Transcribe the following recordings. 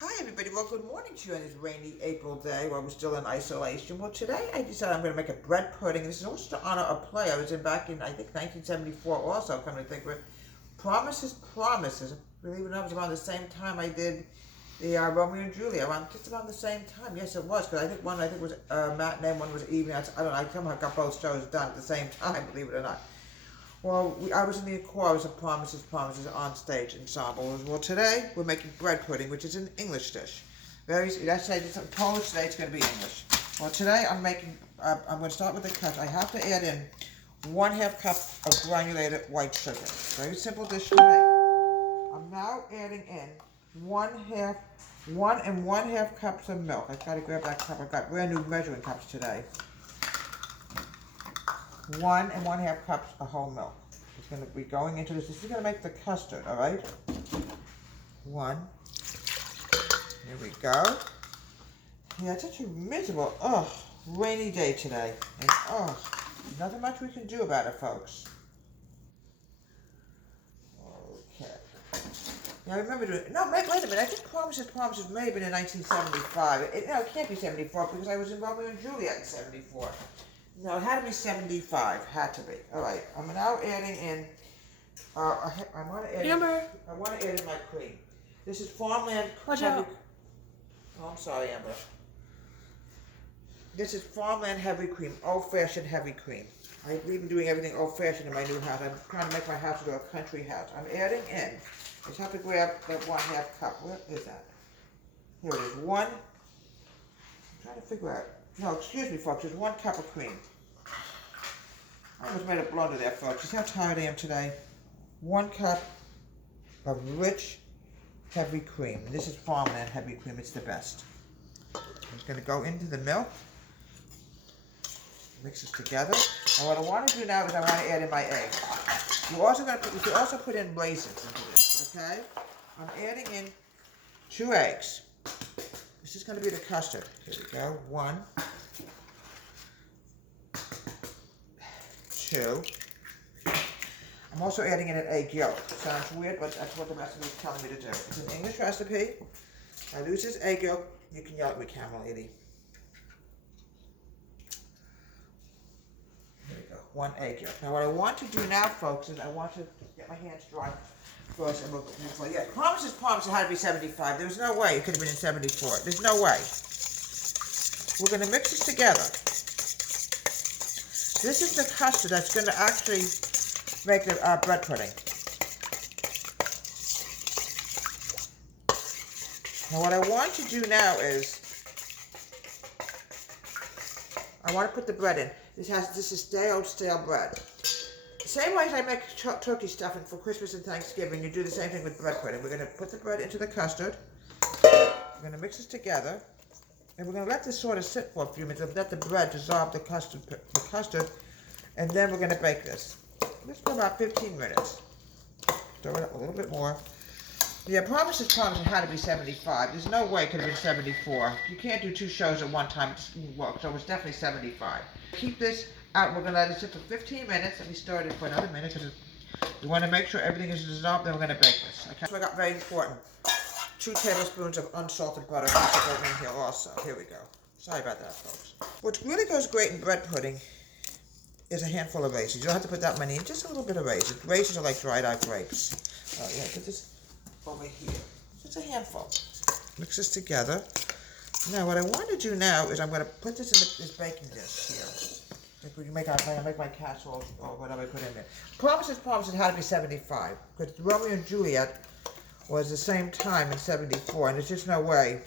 Hi everybody, well good morning to you on this rainy April day while we're still in isolation. Well today I decided I'm going to make a bread pudding. This is also to honor a play I was in back in I think 1974 also, come to think of it. Promises, Promises. Believe it or not, it was around the same time I did the Romeo and Juliet, just around the same time. Yes it was, because I think was matinee, one was evening. I don't know, I somehow got both shows done at the same time, believe it or not. Well, I was in the chorus of Promises on stage ensemble. Well, today we're making bread pudding, which is an English dish. That's it's Polish today. It's going to be English. Well, today I'm making. I'm going to start with the cut. I have to add in 1/2 cup of granulated white sugar. Very simple dish to make. I'm now adding in 1 and 1/2 cups of milk. I've got to grab that cup. I've got brand new measuring cups today. 1 and 1/2 cups of whole milk. It's going to be going into this. This is going to make the custard, all right? One. Here we go. Yeah, it's such a miserable, rainy day today. And, nothing much we can do about it, folks. Okay. Now, I remember doing, no, wait a minute. I think Promises may have been in 1975. No, it can't be 74 because I was in Romeo and Juliet in 74. No, it had to be 75. Had to be. All right. I'm now adding in. I want to add. Amber. I want to add in my cream. This is Farmland Watch heavy. out. Oh, I'm sorry, Amber. This is Farmland heavy cream, old-fashioned heavy cream. I believe in doing everything old-fashioned in my new house. I'm trying to make my house into a country house. I'm adding in. I just have to grab that 1/2 cup. Where is that? Here it is. I'm trying to figure out. No, excuse me, folks. There's 1 cup of cream. I almost made a blunder there, folks. See how tired I am today? 1 cup of rich, heavy cream. And this is Farmland heavy cream. It's the best. It's going to go into the milk. Mix this together. And what I want to do now is I want to add in my egg. You can also put in raisins into this, okay? I'm adding in 2 eggs. This is going to be the custard. Here we go. 1, 2. I'm also adding in an egg yolk. Sounds weird, but that's what the recipe is telling me to do. It's an English recipe. I lose this egg yolk. You can yell at me, camera lady. There we go. 1 egg yolk. Now what I want to do now, folks, is I want to get my hands dry first. And yeah, Promises had to be 75. There's no way it could have been in 74. There's no way. We're going to mix this together. This is the custard that's going to actually make the bread pudding. Now what I want to do now is, I want to put the bread in. This is stale bread. Same way as I make turkey stuffing for Christmas and Thanksgiving, you do the same thing with bread pudding. We're going to put the bread into the custard. We're going to mix this together. And we're going to let this sort of sit for a few minutes and let the bread dissolve the custard, and then we're going to bake this. This for about 15 minutes. Stir it up a little bit more. Yeah, Promises had to be 75. There's no way it could have been 74. You can't do 2 shows at one time. It just wouldn't work. So it was definitely 75. Keep this out. We're going to let it sit for 15 minutes. Let me stir it for another minute because we want to make sure everything is dissolved. Then we're going to bake this. Okay. So I got very important. 2 tablespoons of unsalted butter to go in here also. Here we go. Sorry about that, folks. What really goes great in bread pudding is a handful of raisins. You don't have to put that many in, just a little bit of raisins. Raisins are like dried out grapes. Yeah, put this over here. Just a handful. Mix this together. Now, what I want to do now is I'm going to put this in this baking dish here. Like we can make my casserole or whatever I put in there. Promises had to be 75 because Romeo and Juliet was the same time in 74, and there's just no way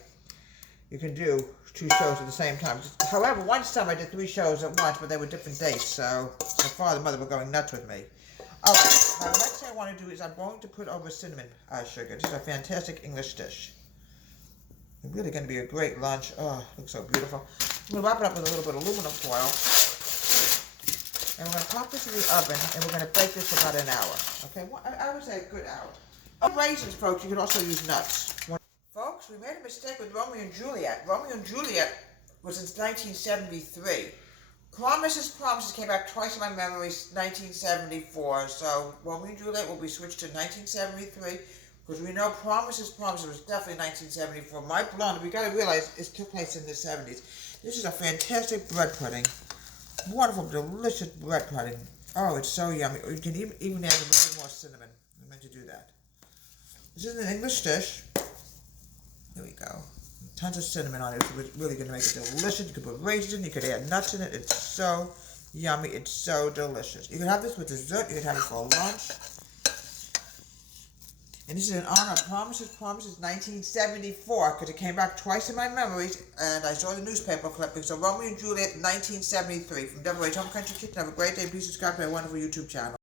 you can do 2 shows at the same time. However, one summer I did 3 shows at once, but they were different dates, so my father and mother were going nuts with me. Alright, now the next thing I want to do is I'm going to put over cinnamon sugar. This is a fantastic English dish. It's really going to be a great lunch. Oh, it looks so beautiful. I'm going to wrap it up with a little bit of aluminum foil. And we're going to pop this in the oven, and we're going to bake this for about an hour. Okay, well, I would say a good hour. Raisins, folks, you can also use nuts. Folks, we made a mistake with Romeo and Juliet. Romeo and Juliet was in 1973. Promises came back twice in my memory, 1974. So Romeo and Juliet will be switched to 1973. Because we know Promises was definitely 1974. My blonde, we gotta realize it took place in the 70s. This is a fantastic bread pudding. Wonderful, delicious bread pudding. Oh, it's so yummy. You can even add a little more cinnamon. I meant to do that. This is an English dish. There we go. Tons of cinnamon on it. It's really going to make it delicious. You could put raisins in. You could add nuts in it. It's so yummy. It's so delicious. You can have this with dessert. You can have it for lunch. And this is in honor of Promises 1974, because it came back twice in my memories, and I saw the newspaper clipping. So Romeo and Juliet, 1973. From Deborah Home Country Kitchen. Have a great day. Please subscribe to my wonderful YouTube channel.